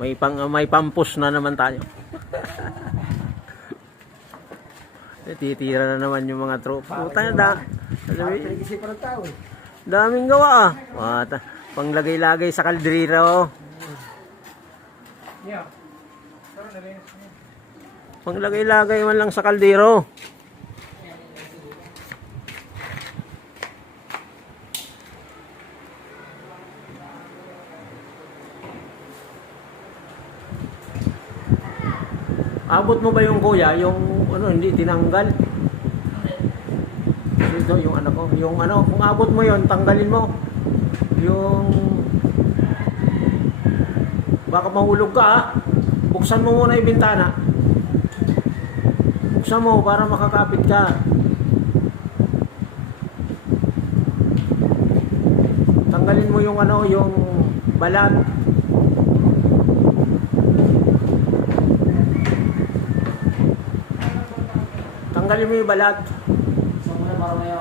May pampus na naman tayo. Titira na naman yung mga tropa. Puta na daming gawa ah. Panglagay-lagay sa kaldero. Panglagay-lagay man lang sa kaldero. Abot mo ba yung kuya, yung ano hindi tinanggal? Ito yung ano ko, yung ano, kung abot mo yon, tanggalin mo. Yung baka mahulog ka ah. Buksan mo muna yung bintana. Buksan mo para makakapit ka. Tanggalin mo yung ano, yung balat. Tanggalin mo yung balat. So muna para may